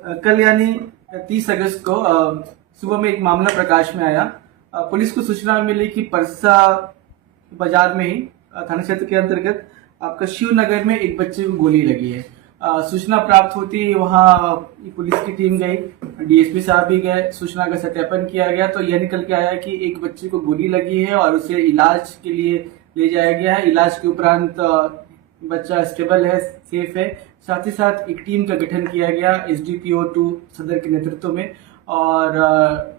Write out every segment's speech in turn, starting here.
कल यानी 30 अगस्त को सुबह में एक मामला प्रकाश में आया। पुलिस को सूचना मिली कि परसा बाजार में ही थाना क्षेत्र के अंतर्गत आपका शिव नगर में एक बच्चे को गोली लगी है। सूचना प्राप्त होती वहां पुलिस की टीम गई, डीएसपी साहब भी गए, सूचना का सत्यापन किया गया तो यह निकल के आया कि एक बच्चे को गोली लगी है और उसे इलाज के लिए ले जाया गया है। इलाज के उपरांत बच्चा स्टेबल है, सेफ है। साथ ही साथ एक टीम का गठन किया गया एसडीपीओ 2 सदर के नेतृत्व में और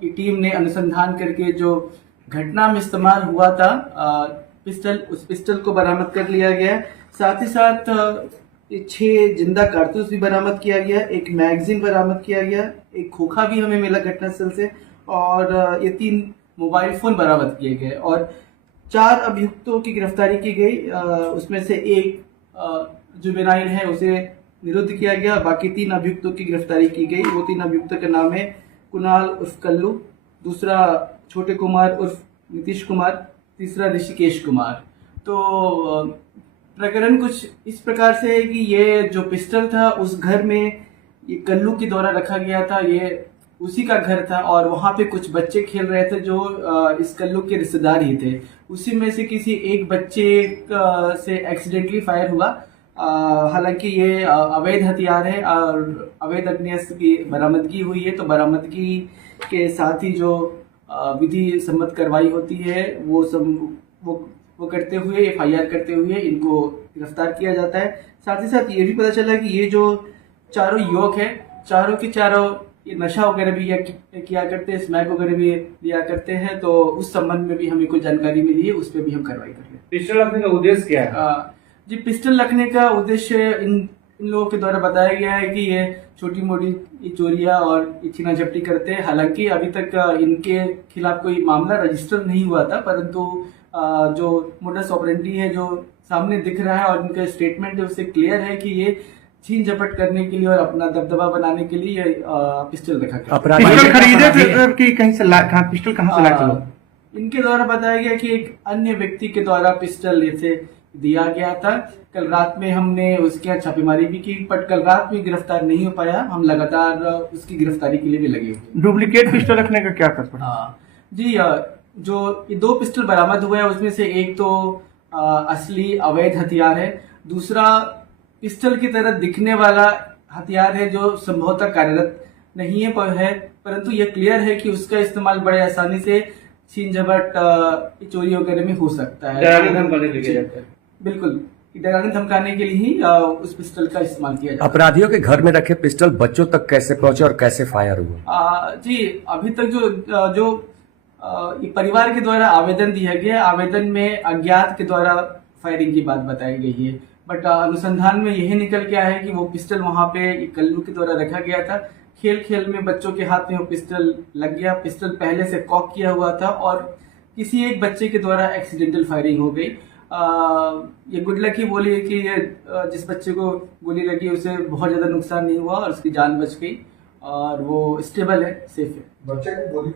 ये टीम ने अनुसंधान करके जो घटना में इस्तेमाल हुआ था पिस्टल, उस पिस्टल को बरामद कर लिया गया। साथ ही साथ 6 जिंदा कारतूस भी बरामद किया गया, एक मैगजीन बरामद किया गया, एक खोखा भी हमें मिला घटनास्थल से और ये 3 मोबाइल फोन बरामद किए गए और 4 अभियुक्तों की गिरफ्तारी की गई। उसमें से एक जुवेनाइल है, उसे निरुद्ध किया गया। बाकी 3 अभियुक्तों की गिरफ्तारी की गई। वो 3 अभियुक्तों का नाम है कुणाल उर्फ कल्लू, दूसरा छोटे कुमार उर्फ नीतीश कुमार, तीसरा ऋषिकेश कुमार। तो प्रकरण कुछ इस प्रकार से है कि ये जो पिस्टल था उस घर में ये कल्लू के द्वारा रखा गया था, ये उसी का घर था और वहां पे कुछ बच्चे खेल रहे थे जो इस कल्लू के रिश्तेदार ही थे। उसी में से किसी एक बच्चे से एक्सीडेंटली फायर हुआ। हालांकि ये अवैध हथियार है और अवैध अग्नेयास्त्र की बरामदगी हुई है, तो बरामदगी के साथ ही जो विधि सम्मत कार्रवाई होती है वो करते हुए एफआईआर करते हुए इनको गिरफ्तार किया जाता है। साथ ही साथ ये भी पता चला कि ये जो चारों युवक है, चारों के चारों ये नशा वगैरह भी किया करते हैं, स्मैक वगैरह भी दिया करते हैं। तो उस संबंध में भी हमें कुछ जानकारी मिली है, उस पर भी हम कार्रवाई कर रहे हैं। पिस्टल रखने का उद्देश्य क्या है? जी, पिस्टल रखने का उद्देश्य इन लोगों के द्वारा बताया गया है कि ये छोटी मोटी चोरियां और छीना झपटी करते हैं। हालांकि अभी तक इनके खिलाफ कोई मामला रजिस्टर नहीं हुआ था, परंतु जो मोडस ऑपरेंडी है जो सामने दिख रहा है और इनका स्टेटमेंट है उससे क्लियर है कि ये छीन झपट करने के लिए और अपना दबदबा बनाने के लिए ये पिस्टल रखा गया। पिस्टल खरीदे थे कि कहीं से पिस्टल कहाँ से लाए थे? इनके द्वारा बताया गया कि एक अन्य व्यक्ति के द्वारा पिस्टल इसे दिया गया था। कल रात में हमने उसके यहाँ छापेमारी भी की, पर कल रात में गिरफ्तार नहीं हो पाया। हम लगातार उसकी गिरफ्तारी के लिए भी लगे हुए। डुप्लीकेट पिस्टल रखने का क्या कर? जी, जो ये 2 पिस्टल बरामद हुए हैं उसमें से एक तो असली अवैध हथियार है, दूसरा पिस्टल की तरह दिखने वाला हथियार है जो संभवतः कार्यरत नहीं है परंतु यह क्लियर है कि उसका इस्तेमाल बड़े आसानी से छीन झपट चोरी वगैरह में हो सकता है। बिल्कुल, डराने धमकाने के लिए ही उस पिस्टल का इस्तेमाल किया जाता है। अपराधियों के घर में रखे पिस्टल बच्चों तक कैसे पहुंचे और कैसे फायर हुआ? जी, अभी तक जो ये परिवार के द्वारा आवेदन दिया गया, आवेदन में अज्ञात के द्वारा फायरिंग की बात बताई गई है, बट अनुसंधान में यही निकल के आया है कि वो पिस्टल वहां पे कल्लू के द्वारा रखा गया था। खेल खेल में बच्चों के हाथ में वो पिस्टल लग गया। पिस्टल पहले से कॉक किया हुआ था और किसी एक बच्चे के द्वारा एक्सीडेंटल फायरिंग हो गई। ये गुड लक ही बोलिए कि ये जिस बच्चे को गोली लगी उसे बहुत ज्यादा नुकसान नहीं हुआ और उसकी जान बच गई और वो स्टेबल है, सेफ है। बच्चे की गोली